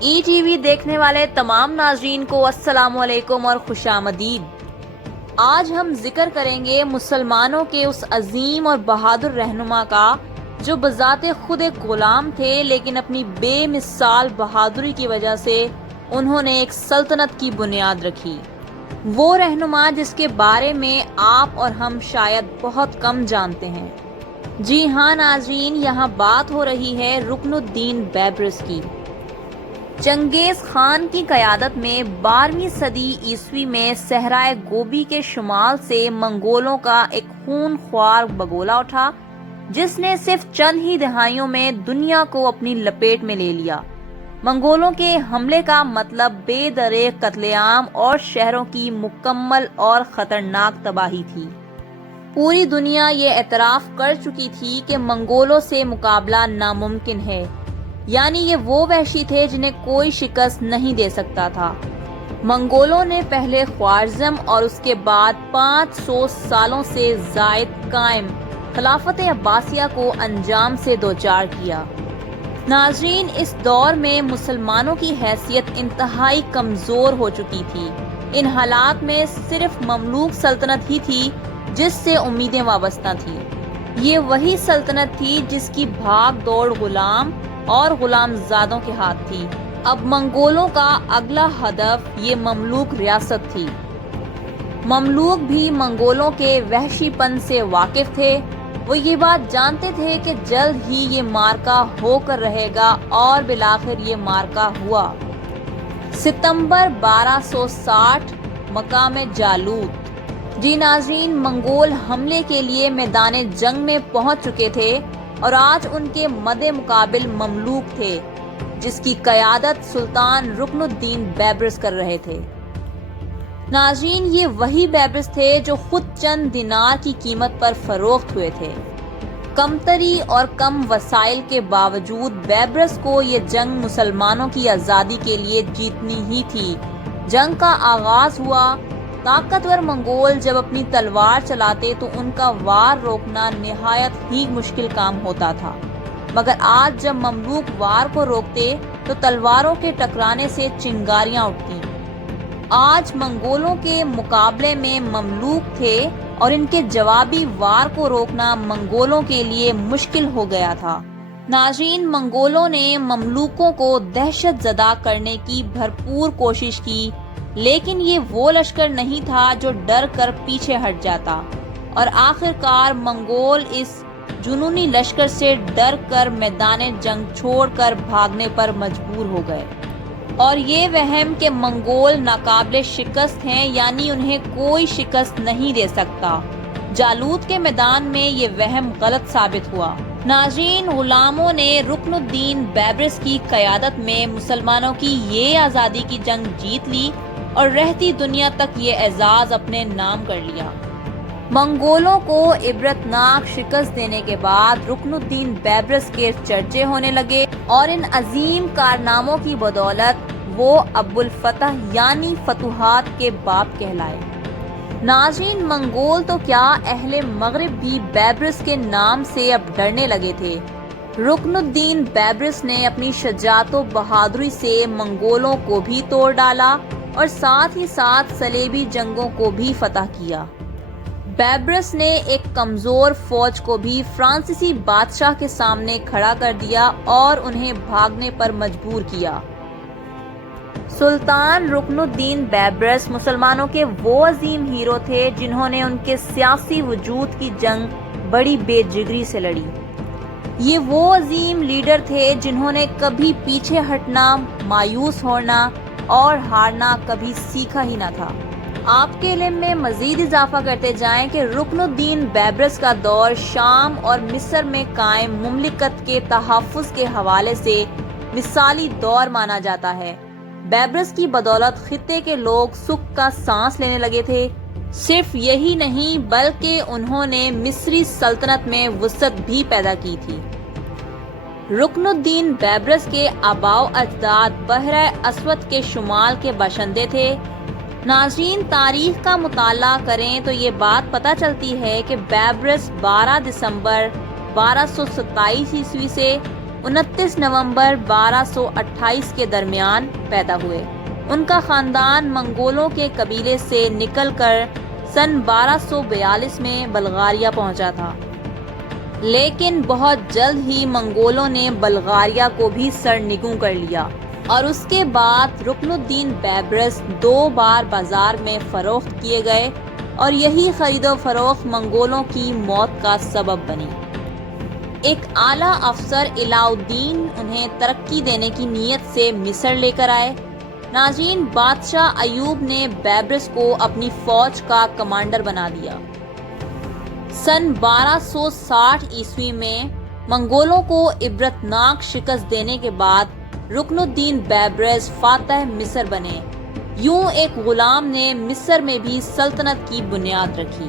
E T V دیکھنے والے تمام ناظرین کو السلام علیکم اور خوش آمدید۔ آج ہم ذکر کریں گے مسلمانوں کے اس عظیم اور بہادر رہنما کا جو بذات خود ایک غلام تھے، لیکن اپنی بے مثال بہادری کی وجہ سے انہوں نے ایک سلطنت کی بنیاد رکھی۔ وہ رہنما جس کے بارے میں آپ اور ہم شاید بہت کم جانتے ہیں۔ جی ہاں ناظرین، یہاں بات ہو رہی ہے رکن الدین بیبرس کی۔ چنگیز خان کی قیادت میں 12ویں صدی عیسوی میں صحرائے گوبی کے شمال سے منگولوں کا ایک خون خوار بگولا اٹھا، جس نے صرف چند ہی دہائیوں میں دنیا کو اپنی لپیٹ میں لے لیا۔ منگولوں کے حملے کا مطلب بے دریغ قتل عام اور شہروں کی مکمل اور خطرناک تباہی تھی۔ پوری دنیا یہ اعتراف کر چکی تھی کہ منگولوں سے مقابلہ ناممکن ہے، یعنی یہ وہ وحشی تھے جنہیں کوئی شکست نہیں دے سکتا تھا۔ منگولوں نے پہلے خوارزم اور اس کے بعد 500 سالوں سے زائد قائم خلافت عباسیہ کو انجام سے دوچار کیا۔ ناظرین، اس دور میں مسلمانوں کی حیثیت انتہائی کمزور ہو چکی تھی۔ ان حالات میں صرف مملوک سلطنت ہی تھی جس سے امیدیں وابستہ تھیں۔ یہ وہی سلطنت تھی جس کی بھاگ دوڑ غلام اور غلام زادوں کے ہاتھ تھی۔ اب منگولوں کا اگلا ہدف یہ مملوک ریاست تھی۔ مملوک بھی منگولوں کے وحشی پن سے واقف تھے۔ وہ یہ بات جانتے تھے کہ جلد ہی یہ مارکا ہو کر رہے گا، اور بالآخر یہ مارکا ہوا۔ ستمبر 1260 مقام جالوت۔ جی ناظرین، منگول حملے کے لیے میدان جنگ میں پہنچ چکے تھے اور آج ان کے مد مقابل مملوک تھے جس کی قیادت سلطان رکن الدین بیبرس کر رہے تھے۔ ناظرین، یہ وہی بیبرس تھے جو خود چند دینار کی قیمت پر فروخت ہوئے تھے۔ کمتری اور کم وسائل کے باوجود بیبرس کو یہ جنگ مسلمانوں کی آزادی کے لیے جیتنی ہی تھی۔ جنگ کا آغاز ہوا۔ طاقتور منگول جب اپنی تلوار چلاتے تو ان کا وار روکنا نہایت ہی مشکل کام ہوتا تھا، مگر آج جب مملوک وار کو روکتے تو تلواروں کے ٹکرانے سے چنگاریاں اٹھتی۔ آج منگولوں کے مقابلے میں مملوک تھے اور ان کے جوابی وار کو روکنا منگولوں کے لیے مشکل ہو گیا تھا۔ ناظرین، منگولوں نے مملوکوں کو دہشت زدہ کرنے کی بھرپور کوشش کی، لیکن یہ وہ لشکر نہیں تھا جو ڈر کر پیچھے ہٹ جاتا، اور آخر کار منگول اس جنونی لشکر سے ڈر کر میدان جنگ چھوڑ کر بھاگنے پر مجبور ہو گئے۔ اور یہ وہم کہ منگول ناقابل شکست ہیں، یعنی انہیں کوئی شکست نہیں دے سکتا، جالوت کے میدان میں یہ وہم غلط ثابت ہوا۔ ناظرین، غلاموں نے رکن الدین بیبرس کی قیادت میں مسلمانوں کی یہ آزادی کی جنگ جیت لی اور رہتی دنیا تک یہ اعزاز اپنے نام کر لیا۔ منگولوں کو عبرتناک شکست دینے کے بعد رکن الدین بیبرس کے چرچے ہونے لگے، اور ان عظیم کارناموں کی بدولت وہ ابو الفتح یعنی فتوحات کے باپ کہلائے۔ ناظرین، منگول تو کیا، اہل مغرب بھی بیبرس کے نام سے اب ڈرنے لگے تھے۔ رکن الدین بیبرس نے اپنی شجاعت و بہادری سے منگولوں کو بھی توڑ ڈالا اور ساتھ ہی ساتھ صلیبی جنگوں کو بھی فتح کیا۔ بیبرس نے ایک کمزور فوج کو بھی فرانسیسی بادشاہ کے سامنے کھڑا کر دیا اور انہیں بھاگنے پر مجبور کیا۔ سلطان رکن الدین بیبرس مسلمانوں کے وہ عظیم ہیرو تھے جنہوں نے ان کے سیاسی وجود کی جنگ بڑی بے جگری سے لڑی۔ یہ وہ عظیم لیڈر تھے جنہوں نے کبھی پیچھے ہٹنا، مایوس ہونا اور ہارنا کبھی سیکھا ہی نہ تھا۔ آپ کے علم میں مزید اضافہ کرتے جائیں کہ رکن الدین بیبرس کا دور شام اور مصر میں قائم مملکت کے تحفظ کے حوالے سے مثالی دور مانا جاتا ہے۔ بیبرس کی بدولت خطے کے لوگ سکھ کا سانس لینے لگے تھے۔ صرف یہی نہیں بلکہ انہوں نے مصری سلطنت میں وسعت بھی پیدا کی تھی۔ رکن الدین بیبرس کے آباء و اجداد بحرہ اسود کے شمال کے باشندے تھے۔ ناظرین، تاریخ کا مطالعہ کریں تو یہ بات پتہ چلتی ہے کہ بیبرس 12 دسمبر 1227 عیسوی سے 29 نومبر 1228 کے درمیان پیدا ہوئے۔ ان کا خاندان منگولوں کے قبیلے سے نکل کر سن 1242 میں بلغاریہ پہنچا تھا، لیکن بہت جلد ہی منگولوں نے بلغاریہ کو بھی سرنگوں کر لیا اور اس کے بعد رکن الدین بیبرس 2 بار بازار میں فروخت کیے گئے اور یہی خرید و فروخت منگولوں کی موت کا سبب بنی۔ ایک اعلیٰ افسر علاء الدین انہیں ترقی دینے کی نیت سے مصر لے کر آئے۔ ناظرین، بادشاہ ایوب نے بیبرس کو اپنی فوج کا کمانڈر بنا دیا۔ سن 1260 عیسوی میں منگولوں کو عبرتناک شکست دینے کے بعد رکن الدین بیبرس فاتح مصر بنے۔ یوں ایک غلام نے مصر میں بھی سلطنت کی بنیاد رکھی۔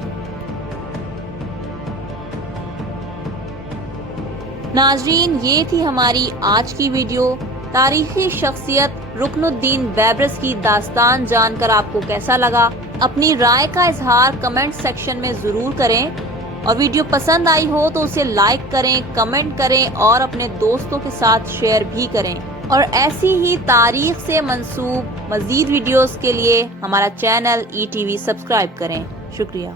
ناظرین، یہ تھی ہماری آج کی ویڈیو۔ تاریخی شخصیت رکن الدین بیبرس کی داستان جان کر آپ کو کیسا لگا؟ اپنی رائے کا اظہار کمنٹ سیکشن میں ضرور کریں، اور ویڈیو پسند آئی ہو تو اسے لائک کریں، کمنٹ کریں اور اپنے دوستوں کے ساتھ شیئر بھی کریں۔ اور ایسی ہی تاریخ سے منسوب مزید ویڈیوز کے لیے ہمارا چینل ETV سبسکرائب کریں۔ شکریہ۔